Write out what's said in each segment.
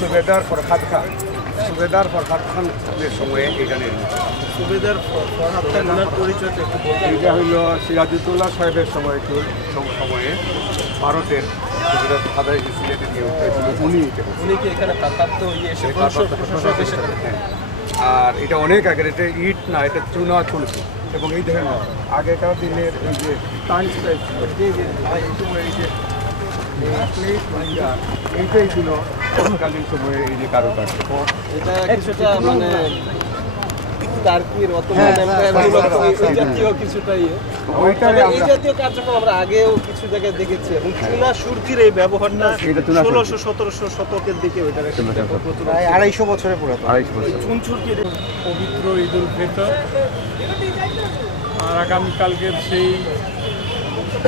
সুবেদার ফরহাদ খান সুবেদার ফরহাদ খানের সময়ে এটা নির্মিত। সুবেদার ফরহাদ খান ওনার পরিচয়টা একটু বলবেন? এটা হইল সিরাজউদ্দৌলা সাহেবের সময়ে ভারতের সুবেদার ফাদার সিলেটে নিয়োগ হয়েছিল, উনি কি এখানে প্রাপ্ত ইয়ে এসে প্রশাসক হিসেবে? হ্যাঁ। আর এটা অনেক আগের, এটা ইট না, এটা চুনা চলছে। এবং এই দেখেন আগেকার দিনের এই যে টাইলস টাইপ এই সময় এই যে প্লেট ভাঙ্গা এইটাই ছিল তৎকালীন সময়ে এই যে কারুকার্য। এটা কিছুটা মানে টার্কির অটোমান এই জাতীয় কিছুটা ইয়ে। তবে এই জাতীয় কার্যক্রম আমরা আগেও কিছু জায়গায় দেখেছি এবং চুনা সুরকির এই ব্যবহারটা 1600-1700 শতকের দিকে ওইটার প্রায় 250 বছরের পুরাতন। 250 বছর। চুন সুরকির পবিত্র ঈদ উল ফিতর আর আগামীকালকের সেই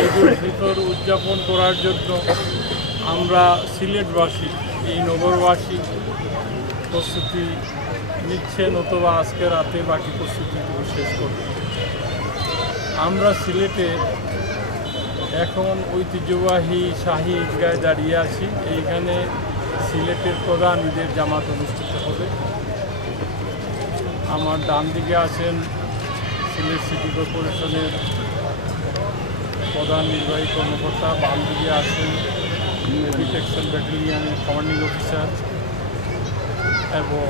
ঈদ উল ফিতর উদযাপন করার জন্য আমরা সিলেটবাসী, এই নগরবাসী প্রস্তুতি নিচ্ছেন, অথবা আজকে রাতে বাকি প্রস্তুতিটুকু শেষ করব। আমরা সিলেটে এখন ঐতিহ্যবাহী শাহী ঈদগায় দাঁড়িয়ে আছি। এইখানে সিলেটের প্রধান ঈদের জামাত অনুষ্ঠিত হবে। আমার ডান দিকে আছেন সিলেট সিটি কর্পোরেশনের প্রধান নির্বাহী কর্মকর্তা, বাম দিকে আছেন ডিটেকশন ব্যাটালিয়নের কমান্ডিং অফিসার এবং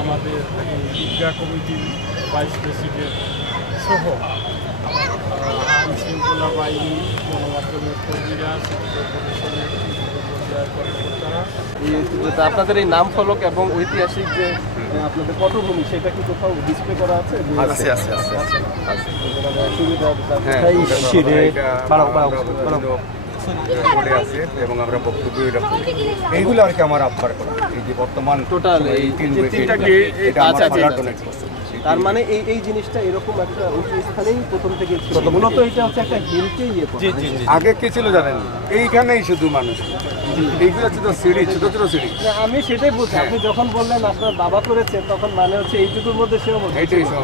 আমাদের এই ঈদগাহ কমিটির ভাইস প্রেসিডেন্ট সহ আইনশৃঙ্খলা বাহিনী, গণমাধ্যমের কর্মীরা, সিটি কর্পোরেশনের পর্যায়ের কর্মকর্তারা। আপনাদের এই নাম ফলক এবং ঐতিহাসিক যে আপনাদের পটভূমি সেটা কি কোথাও ডিসপ্লে করা আছে? এবং আমরা বক্তব্য এটা এইগুলো আর কি আমার আব্বার করা। এই যে বর্তমান টোটাল এই তিনটা গেট, এটা আমার ফাদার ডোনেট করছে। তার মানে এই জিনিসটা এরকম একটা উঁচু স্থানেই প্রথম থেকে ছিল। মূলত এটা হচ্ছে একটা হিলকে ইয়ে করে। আগে কি ছিল জানেন? এইখানেই শুধু মানুষ, এইগুলো ছিল সিঁড়ি, ছোট ছোট সিঁড়ি। না, আমি সেটাই বলছি, আপনি যখন বললেন আপনার বাবা করেছেন তখন মানে হচ্ছে এইটুকুর মধ্যে সেও এইটাই সব।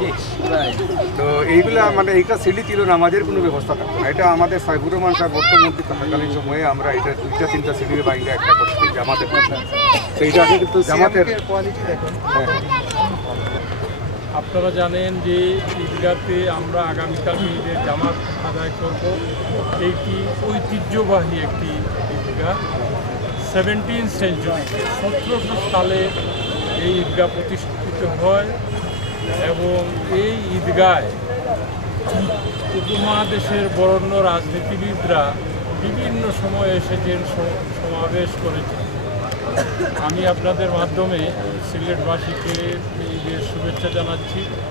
তো এইগুলা মানে এইটা সিঁড়ি ছিল না, আমাদের কোনো ব্যবস্থা থাকতো না। এটা আমাদের সাইফুর রহমান সাহেব অর্থমন্ত্রী থাকাকালীন সময়ে আমরা এটা দুইটা তিনটা সিঁড়ির বাইরে একটা করছি জামাতের। সেইটা আগে কিন্তু জামাতের কোয়ালিটি দেখুন। আপনারা জানেন যে ঈদগাতে আমরা আগামীকাল ঈদের জামাত আদায় করব। এইটি ঐতিহ্যবাহী একটি ঈদগাহ। 17th সেঞ্চুরি 1700 সালে এই ঈদগাহ প্রতিষ্ঠিত হয় এবং এই ঈদগায় উপমহাদেশের বরেণ্য রাজনীতিবিদরা বিভিন্ন সময়ে এসেছেন, সমাবেশ করেছেন। আমি আপনাদের মাধ্যমে সিলেটবাসীকে ঈদের শুভেচ্ছা জানাচ্ছি।